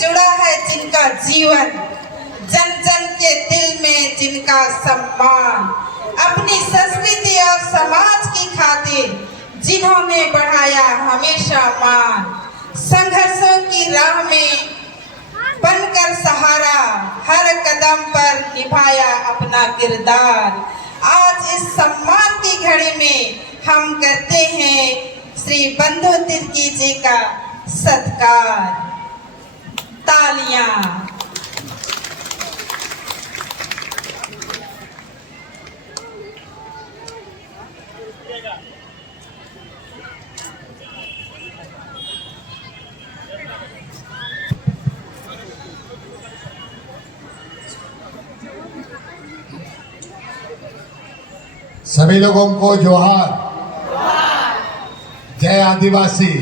जुड़ा है जिनका जीवन, जन जन के दिल में जिनका सम्मान, अपनी संस्कृति और समाज की खातिर जिन्होंने बढ़ाया हमेशा मान, संघर्षों की राह में बनकर सहारा, हर कदम पर निभाया अपना किरदार। आज इस सम्मान की घड़ी में हम करते हैं श्री बंधु तिर्की जी का सत्कार। तालियां। सभी लोगों को जोहार। जय आदिवासी,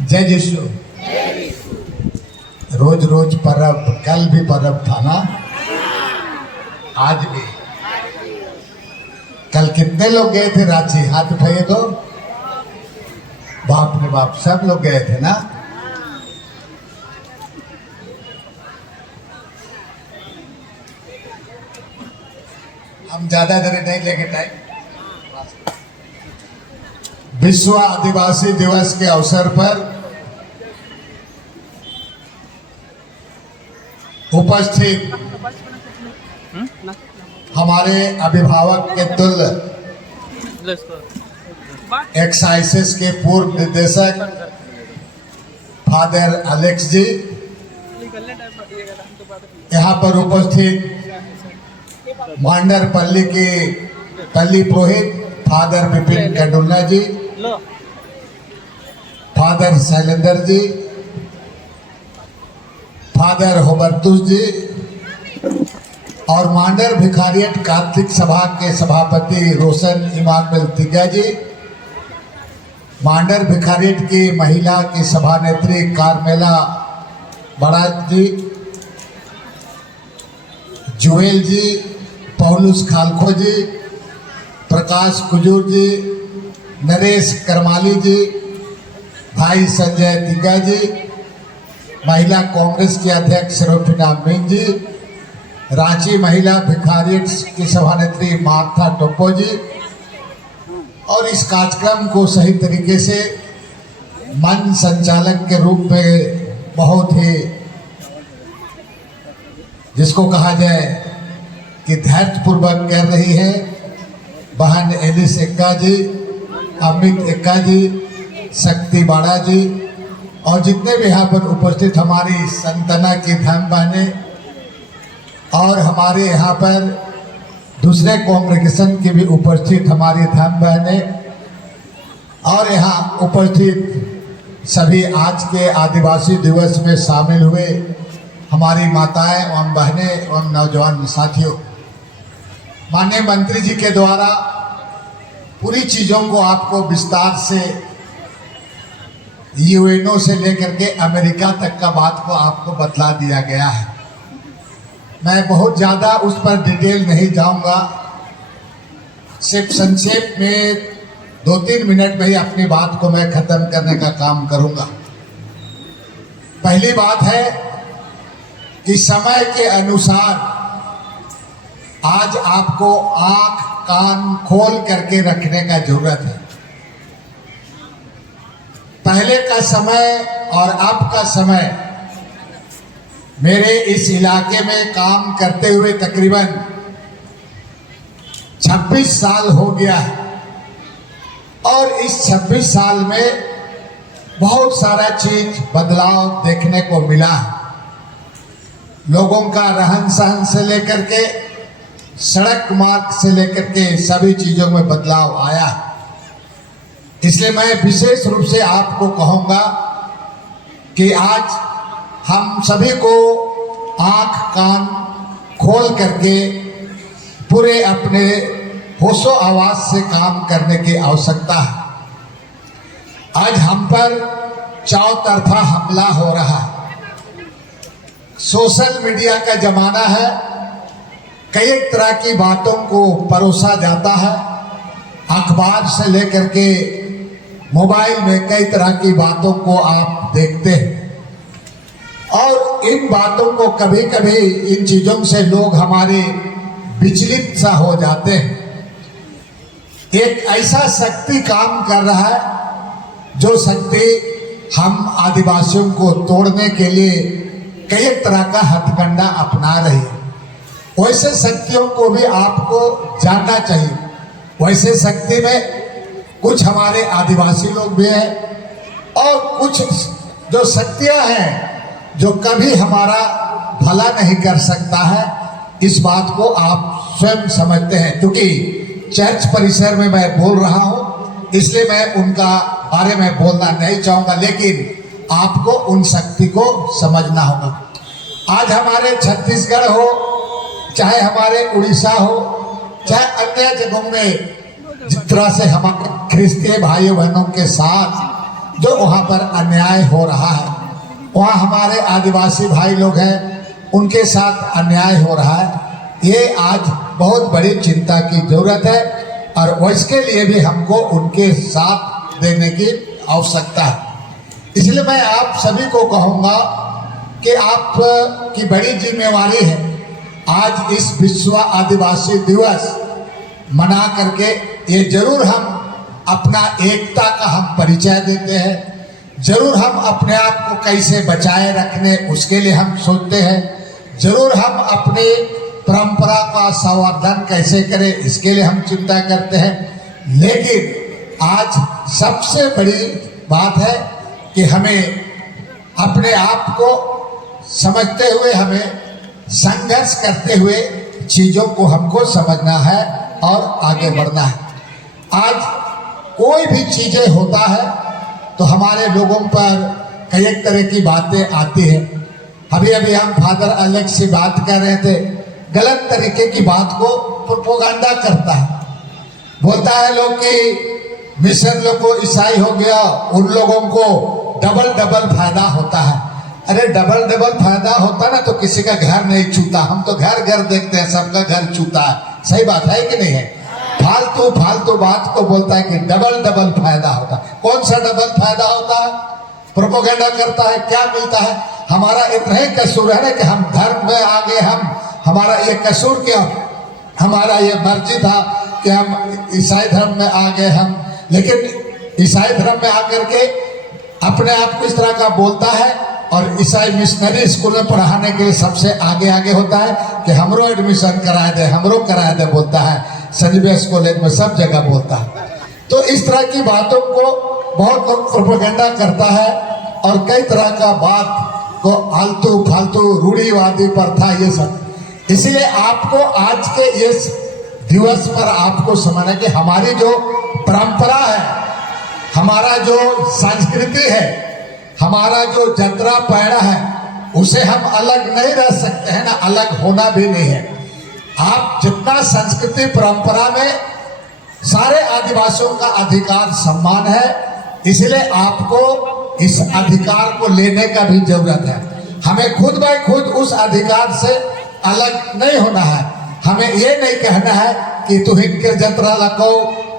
जय जिसु। रोज रोज पर्व, कल भी पर्व था ना, आज भी। कल कितने लोग गए थे रांची? हाथ उठाइए तो। बाप रे बाप, सब लोग गए थे ना। हम ज्यादा देर नहीं लेंगे टाइम। विश्व आदिवासी दिवस के अवसर पर उपस्थित हमारे अभिभावक के तुल्य एक्साइसेस के पूर्व निदेशक फादर अलेक्स जी, यहाँ पर उपस्थित मांडर पल्ली के पल्ली पुरोहित फादर विपिन कंडुल्ला जी, फादर शैलेंद्र जी, फादर होबर्तुस जी और मांडर भिखारियट कैथलिक सभा के सभापति रोशन इमानुएल तिग्गा जी, मांडर भिखारियट की महिला की सभानेत्री कार्मेला बड़ा जी, जुएल जी, पौलुस खालखो जी, प्रकाश कुजूर जी, नरेश करमाली जी, भाई संजय तिग्गा जी, महिला कांग्रेस के अध्यक्ष रोफिना मीन जी, रांची महिला भिखारियट की सभानेत्री मार्था टोप्पो जी, और इस कार्यक्रम को सही तरीके से मन संचालक के रूप में बहुत ही, जिसको कहा जाए कि धैर्यपूर्वक कर रही है बहन एलिस एक्का जी, अमित एक्का जी, शक्ति बाड़ा जी और जितने भी यहाँ पर उपस्थित हमारी संतना की धर्म बहनें और हमारे यहाँ पर दूसरे कांग्रेगेशन की भी उपस्थित हमारी धर्म बहनें और यहाँ उपस्थित सभी आज के आदिवासी दिवस में शामिल हुए हमारी माताएं एवं बहनें एवं नौजवान साथियों, माननीय मंत्री जी के द्वारा पूरी चीज़ों को आपको विस्तार से यूएनओ से लेकर के अमेरिका तक का बात को आपको बतला दिया गया है। मैं बहुत ज़्यादा उस पर डिटेल नहीं जाऊंगा, सिर्फ संक्षेप में 2-3 मिनट में ही अपनी बात को मैं खत्म करने का काम करूंगा। पहली बात है कि समय के अनुसार आज आपको आंख कान खोल करके रखने का जरूरत है। पहले का समय और अब का समय, मेरे इस इलाके में काम करते हुए तकरीबन 26 साल हो गया है और इस 26 साल में बहुत सारा चीज बदलाव देखने को मिला है। लोगों का रहन सहन से लेकर के सड़क मार्ग से लेकर के सभी चीजों में बदलाव आया। इसलिए मैं विशेष रूप से आपको कहूंगा कि आज हम सभी को आंख कान खोल करके पूरे अपने होशो आवाज से काम करने की आवश्यकता है। आज हम पर चारों तरफा हमला हो रहा है। सोशल मीडिया का जमाना है, कई तरह की बातों को परोसा जाता है। अखबार से लेकर के मोबाइल में कई तरह की बातों को आप देखते हैं। और इन बातों को कभी कभी इन चीजों से लोग हमारे विचलित सा हो जाते हैं। एक ऐसा शक्ति काम कर रहा है जो शक्ति हम आदिवासियों को तोड़ने के लिए कई तरह का हथकंडा अपना रही है। वैसे शक्तियों को भी आपको जानना चाहिए। वैसे शक्ति में कुछ हमारे आदिवासी लोग भी हैं और कुछ जो शक्तियां हैं जो कभी हमारा भला नहीं कर सकता है। इस बात को आप स्वयं समझते हैं, क्योंकि चर्च परिसर में मैं बोल रहा हूं इसलिए मैं उनका बारे में बोलना नहीं चाहूंगा, लेकिन आपको उन शक्ति को समझना होगा। आज हमारे छत्तीसगढ़ हो, चाहे हमारे उड़ीसा हो, चाहे अन्य जगहों में जिस तरह से हमारे ख्रिस्तीय भाइयों बहनों के साथ जो वहां पर अन्याय हो रहा है, वहाँ हमारे आदिवासी भाई लोग हैं उनके साथ अन्याय हो रहा है, ये आज बहुत बड़ी चिंता की जरूरत है और इसके लिए भी हमको उनके साथ देने की आवश्यकता है। इसलिए मैं आप सभी को कहूँगा कि आप की बड़ी जिम्मेवारी है आज इस विश्व आदिवासी दिवस मना करके ये जरूर हम अपना एकता का हम परिचय देते हैं, जरूर हम अपने आप को कैसे बचाए रखने उसके लिए हम सोचते हैं, जरूर हम अपने परंपरा का संवर्धन कैसे करें इसके लिए हम चिंता करते हैं। लेकिन आज सबसे बड़ी बात है कि हमें अपने आप को समझते हुए, हमें संघर्ष करते हुए चीजों को हमको समझना है और आगे बढ़ना है। आज कोई भी चीजें होता है तो हमारे लोगों पर कई तरह की बातें आती हैं। अभी अभी हम फादर अलेक्स से बात कर रहे थे, गलत तरीके की बात को प्रोपोगंडा करता है, बोलता है लोग कि मिशन लोग को ईसाई हो गया, उन लोगों को डबल फायदा होता है। अरे डबल फायदा होता ना तो किसी का घर नहीं छूता, हम तो घर घर देखते हैं, सबका घर छूता है। सही बात है कि नहीं है? फालतू बात को बोलता है कि डबल फायदा होता है। कौन सा डबल फायदा होता है? प्रोपोगंडा करता है। क्या मिलता है? हमारा इतना ही कसूर है ना कि हम धर्म में आगे, हम हमारा ये कसूर क्या, हमारा ये मर्जी था कि हम ईसाई धर्म में आ गए हम, लेकिन ईसाई धर्म में आकर के अपने आप को इस तरह का बोलता है और ईसाई मिशनरी स्कूल में पढ़ाने के लिए सबसे आगे होता है कि हमरो एडमिशन कराए दे, हमरो कराए दे बोलता है, संजीवियस कॉलेज में सब जगह बोलता है। तो इस तरह की बातों को बहुत लोग प्रोपेगेंडा करता है और कई तरह का बात को फालतू रूढ़िवादी प्रथा ये सब। इसलिए आपको आज के इस दिवस पर आपको समझना कि हमारी जो परंपरा है, हमारा जो संस्कृति है, हमारा जो जतरा पैड़ा है, उसे हम अलग नहीं रह सकते हैं ना, अलग होना भी नहीं है। आप जितना संस्कृति परंपरा में सारे आदिवासियों का अधिकार सम्मान है, इसलिए आपको इस अधिकार को लेने का भी जरूरत है। हमें खुद ब खुद उस अधिकार से अलग नहीं होना है। हमें ये नहीं कहना है कि तू इनके जतरा लगाओ,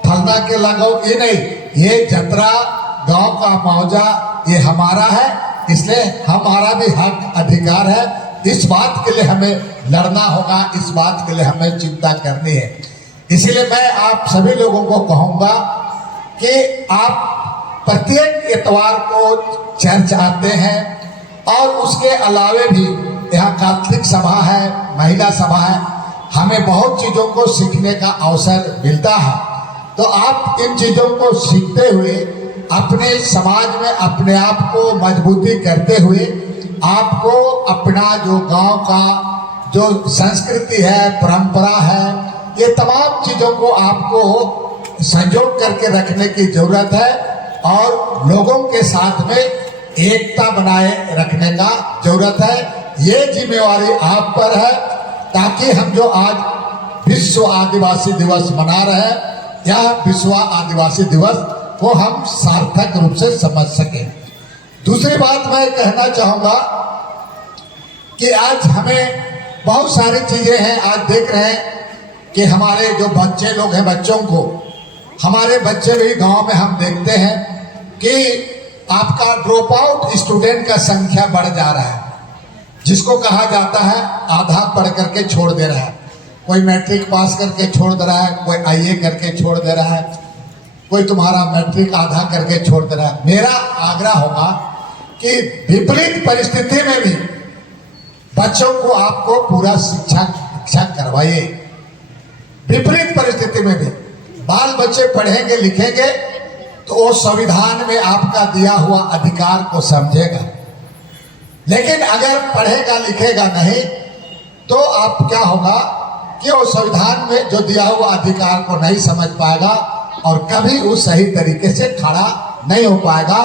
फलना के लगाओ, ये नहीं। ये जतरा गांव का मौजा ये हमारा है, इसलिए हमारा भी हक अधिकार है। इस बात के लिए हमें लड़ना होगा, इस बात के लिए हमें चिंता करनी है। इसलिए मैं आप सभी लोगों को कहूँगा कि आप प्रत्येक इतवार को चर्च आते हैं और उसके अलावे भी यहाँ कैथोलिक सभा है, महिला सभा है, हमें बहुत चीज़ों को सीखने का अवसर मिलता है। तो आप इन चीज़ों को सीखते हुए अपने समाज में अपने आप को मजबूती करते हुए आपको अपना जो गांव का जो संस्कृति है, परंपरा है, ये तमाम चीज़ों को आपको संजोग करके रखने की जरूरत है और लोगों के साथ में एकता बनाए रखने का जरूरत है। ये जिम्मेवारी आप पर है ताकि हम जो आज विश्व आदिवासी दिवस मना रहे हैं, यह विश्व आदिवासी दिवस को हम सार्थक रूप से समझ सके। दूसरी बात मैं कहना चाहूँगा कि आज हमें बहुत सारी चीज़ें हैं। आज देख रहे हैं कि हमारे जो बच्चे लोग हैं, बच्चों को, हमारे बच्चे भी गांव में हम देखते हैं कि आपका ड्रॉप आउट स्टूडेंट का संख्या बढ़ जा रहा है। जिसको कहा जाता है आधा पढ़ करके छोड़ दे रहा है। कोई मैट्रिक पास करके छोड़ दे रहा है, कोई आईए करके छोड़ दे रहा है, कोई तुम्हारा मैट्रिक आधा करके छोड़ दे रहा है। मेरा आग्रह होगा कि विपरीत परिस्थिति में भी बच्चों को आपको पूरा शिक्षा करवाइए। विपरीत परिस्थिति में भी बाल बच्चे पढ़ेंगे लिखेंगे तो वो संविधान में आपका दिया हुआ अधिकार को समझेगा। लेकिन अगर पढ़ेगा लिखेगा नहीं तो आप क्या होगा कि वो संविधान में जो दिया हुआ अधिकार को नहीं समझ पाएगा और कभी उस सही तरीके से खड़ा नहीं हो पाएगा।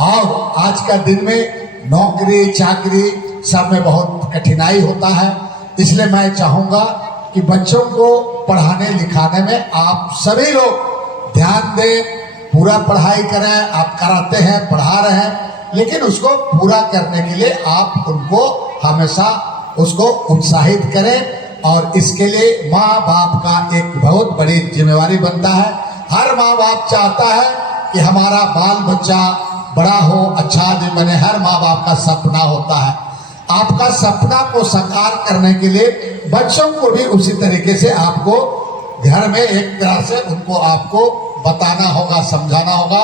और आज का दिन में नौकरी चाकरी सब में बहुत कठिनाई होता है। इसलिए मैं चाहूँगा कि बच्चों को पढ़ाने लिखाने में आप सभी लोग ध्यान दें, पूरा पढ़ाई करें। आप कराते हैं, पढ़ा रहे हैं, लेकिन उसको पूरा करने के लिए आप उनको हमेशा उसको उत्साहित करें। और इसके लिए माँ बाप का एक बहुत बड़ी जिम्मेवारी बनता है। हर माँ बाप चाहता है कि हमारा बाल बच्चा बड़ा हो, अच्छा आदमी बने। हर माँ बाप का सपना होता है। आपका सपना को साकार करने के लिए बच्चों को भी उसी तरीके से आपको घर में एक तरह से उनको आपको बताना होगा, समझाना होगा।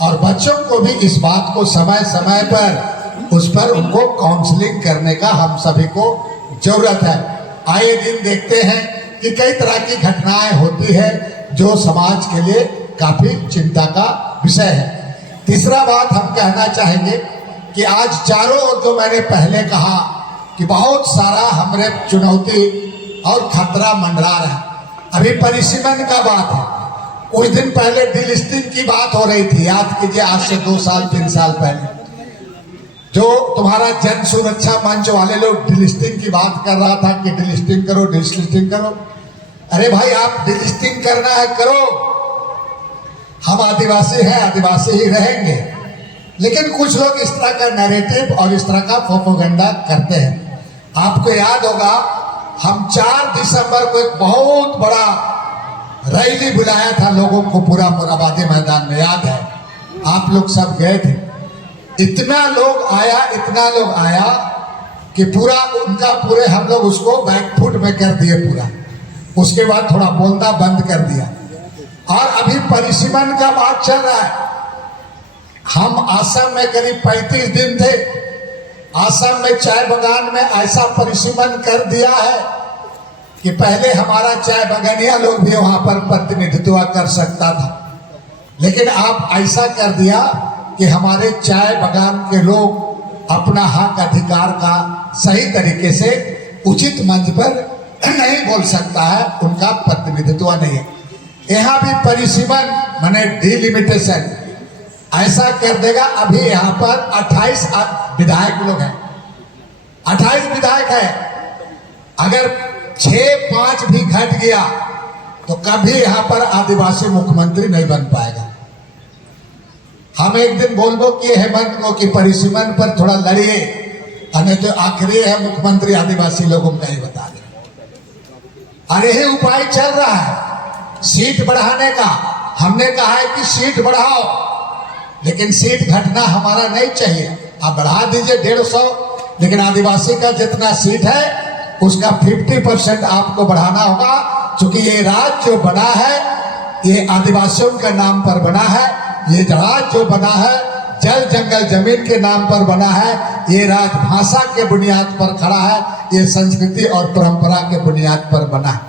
और बच्चों को भी इस बात को समय समय पर उस पर उनको काउंसलिंग करने का हम सभी को जरूरत है। आए दिन देखते हैं कि कई तरह की घटनाएं होती है जो समाज के लिए काफी चिंता का विषय है। तीसरा बात हम कहना चाहेंगे कि आज चारों ओर जो मैंने पहले कहा कि बहुत सारा हमारे चुनौती और खतरा मंडरा रहा है। अभी परिसीमन का बात है। कुछ दिन पहले डिलिस्टिंग की बात हो रही थी, याद कीजिए, आज से 2 साल 3 साल पहले जो तुम्हारा जन सुरक्षा मंच वाले लोग डिलिस्टिंग की बात कर रहा था कि डिलिस्टिंग करो, डिलिस्टिंग करो। अरे भाई, आप डिलिस्टिंग करना है करो, हम आदिवासी हैं, आदिवासी ही रहेंगे। लेकिन कुछ लोग इस तरह का नैरेटिव और इस तरह का प्रोपेगेंडा करते हैं। आपको याद होगा हम 4 दिसंबर को एक बहुत बड़ा रैली बुलाया था लोगों को पूरा मोराबादी मैदान में, याद है? आप लोग सब गए थे। इतना लोग आया कि पूरा उनका पूरे हम लोग उसको बैकफुट में कर दिए पूरा। उसके बाद थोड़ा बोलना बंद कर दिया। और अभी परिसीमन का बात चल रहा है। हम आसाम में करीब 35 दिन थे। आसाम में चाय बागान में ऐसा परिसीमन कर दिया है कि पहले हमारा चाय बागानिया लोग भी वहां पर प्रतिनिधित्व कर सकता था, लेकिन आप ऐसा कर दिया कि हमारे चाय बागान के लोग अपना हक अधिकार का सही तरीके से उचित मंच पर नहीं बोल सकता है, उनका प्रतिनिधित्व नहीं है। यहाँ भी परिसीमन माने डिलिमिटेशन ऐसा कर देगा। अभी यहाँ पर 28 विधायक लोग हैं, 28 विधायक है। अगर 6-5 भी घट गया तो कभी यहाँ पर आदिवासी मुख्यमंत्री नहीं बन पाएगा। हम एक दिन बोल दो कि हेमंत को कि परिसीमन पर थोड़ा लड़िए, नहीं तो आखिरी है मुख्यमंत्री आदिवासी लोगों का ही बता दे। अरे यही उपाय चल रहा है सीट बढ़ाने का। हमने कहा है कि सीट बढ़ाओ, लेकिन सीट घटना हमारा नहीं चाहिए। आप बढ़ा दीजिए 150, लेकिन आदिवासी का जितना सीट है उसका 50% आपको बढ़ाना होगा। क्योंकि ये राज्य जो बना है ये आदिवासियों के नाम पर बना है। ये राज्य जो बना है जल जंगल जमीन के नाम पर बना है। ये राजभाषा के बुनियाद पर खड़ा है। ये संस्कृति और परंपरा के बुनियाद पर बना है।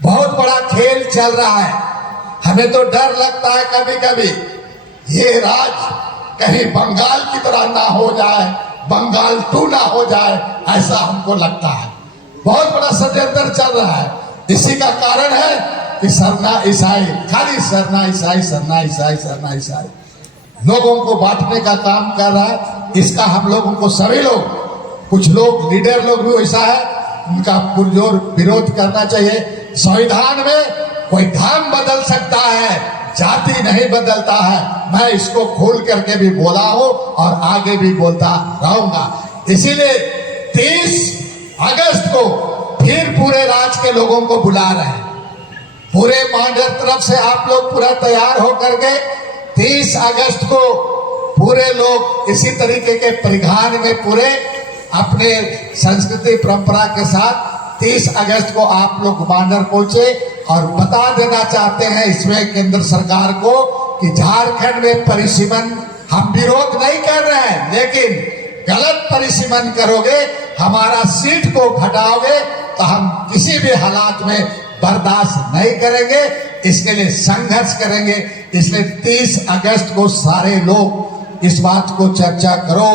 बहुत बड़ा खेल चल रहा है। हमें तो डर लगता है कभी कभी ये राज्य कहीं बंगाल की तरह ना हो जाए, बंगाल 2 ना हो जाए, ऐसा हमको लगता है। बहुत बड़ा षड्यंत्र चल रहा है। इसी का कारण है कि सरना ईसाई, खाली सरना ईसाई, सरना ईसाई, सरना ईसाई लोगों को बांटने का काम कर रहा है। इसका हम लोगों को सभी लोग, कुछ लोग लीडर लोग भी वैसा है, उनका पुरजोर विरोध करना चाहिए। संविधान में कोई धर्म बदल सकता है, जाति नहीं बदलता है। मैं इसको खोल करके भी बोला हूं और आगे भी बोलता रहूंगा। इसीलिए 30 अगस्त को फिर पूरे राज्य के लोगों को बुला रहे हैं। पूरे मॉडल तरफ से आप लोग पूरा तैयार होकर के 30 अगस्त को पूरे लोग इसी तरीके के परिधान में पूरे अपने संस्कृति परंपरा के साथ 30 अगस्त को आप लोग मांडर पहुंचे और बता देना चाहते हैं इसमें केंद्र सरकार को कि झारखंड में परिसीमन हम विरोध नहीं कर रहे हैं, लेकिन गलत परिसीमन करोगे, हमारा सीट को घटाओगे तो हम किसी भी हालात में बर्दाश्त नहीं करेंगे, इसके लिए संघर्ष करेंगे। इसलिए 30 अगस्त को सारे लोग इस बात को चर्चा करो।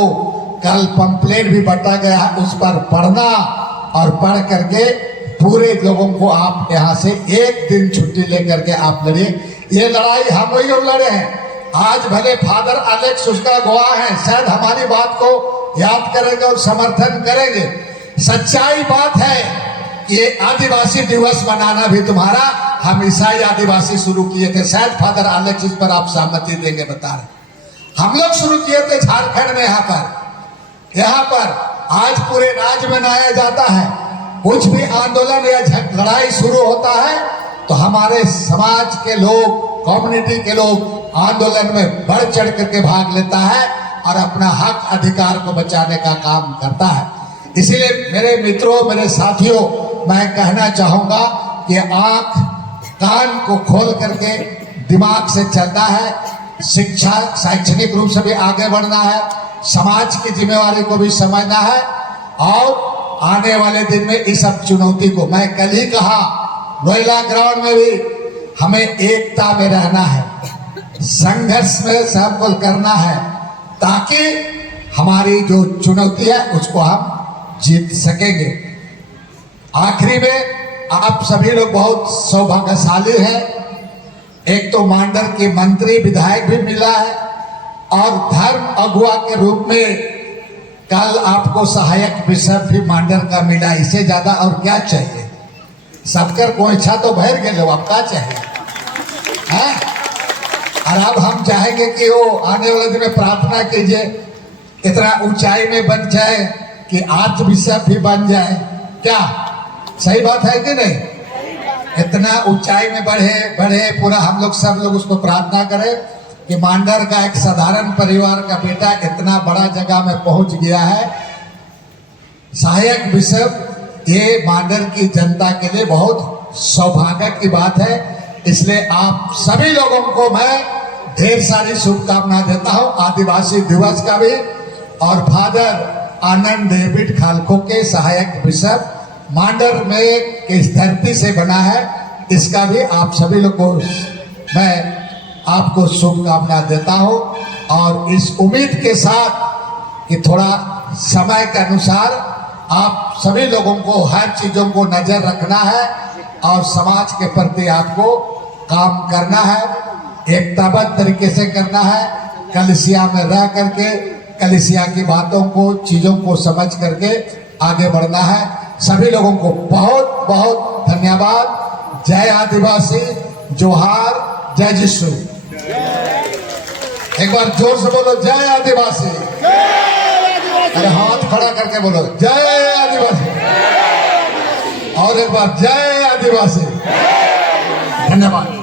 कल पंपलेट भी बंटा गया है, उस पर पढ़ना और पढ़ करके पूरे लोगों को आप यहाँ से एक दिन छुट्टी लेकर के आप लड़िए। ये लड़ाई हम वही लोग लड़े हैं। आज भले फादर अलेक्स उसका गवाह है, शायद हमारी बात को याद करेंगे और समर्थन करेंगे। सच्चाई बात है, ये आदिवासी दिवस मनाना भी तुम्हारा हम ईसाई आदिवासी शुरू किए थे, शायद फादर अलेक्स इस पर आप सहमति देंगे, बता रहे हम लोग शुरू किए थे झारखंड में। यहाँ पर आज पूरे राज्य में मनाया जाता है। कुछ भी आंदोलन या लड़ाई शुरू होता है तो हमारे समाज के लोग, कम्युनिटी के लोग आंदोलन में बढ़ चढ़ करके भाग लेता है और अपना हक अधिकार को बचाने का काम करता है। इसीलिए मेरे मित्रों, मेरे साथियों, मैं कहना चाहूंगा कि आंख कान को खोल करके दिमाग से चलना है, शिक्षा शैक्षणिक रूप से भी आगे बढ़ना है, समाज की जिम्मेवारी को भी समझना है और आने वाले दिन में इस सब चुनौती को, मैं कल ही कहा रोहिला ग्राउंड में भी हमें एकता में रहना है, संघर्ष में सबको करना है ताकि हमारी जो चुनौती है उसको हम जीत सकेंगे। आखिरी में आप सभी लोग बहुत सौभाग्यशाली हैं। एक तो मांडर के मंत्री विधायक भी मिला है और धर्म अगुआ के रूप में कल आपको सहायक बिशप भी मांडर का मिला। इससे ज्यादा और क्या चाहिए? सबकर को इच्छा तो भर गए लोग, अब क्या चाहिए है? और अब हम चाहेंगे कि वो आने वाले दिन में प्रार्थना कीजिए इतना ऊंचाई में बन जाए कि आर्च बिशप भी बन जाए। क्या सही बात है कि नहीं? इतना ऊंचाई में बढ़े पूरा हम लोग सब लोग उसको प्रार्थना करें कि मांडर का एक साधारण परिवार का बेटा इतना बड़ा जगह में पहुंच गया है। सहायक बिशप, ये मांडर की जनता के लिए बहुत सौभाग्य की बात है। इसलिए आप सभी लोगों को मैं ढेर सारी शुभकामना देता हूं, आदिवासी दिवस का भी, और फादर आनंद डेविड खालको के सहायक बिशप मांडर में इस धरती से बना है, इसका भी आप सभी लोग को मैं आपको शुभकामना देता हूं। और इस उम्मीद के साथ कि थोड़ा समय के अनुसार आप सभी लोगों को हर चीजों को नजर रखना है और समाज के प्रति आपको काम करना है, एकताबद्ध तरीके से करना है, कलिसिया में रह करके कलिसिया की बातों को, चीजों को समझ करके आगे बढ़ना है। सभी लोगों को बहुत बहुत धन्यवाद। जय आदिवासी, जोहार, जय जिसु। एक बार जोर से बोलो जय आदिवासी। अरे हाथ खड़ा करके बोलो जय आदिवासी। और एक बार जय आदिवासी। धन्यवाद।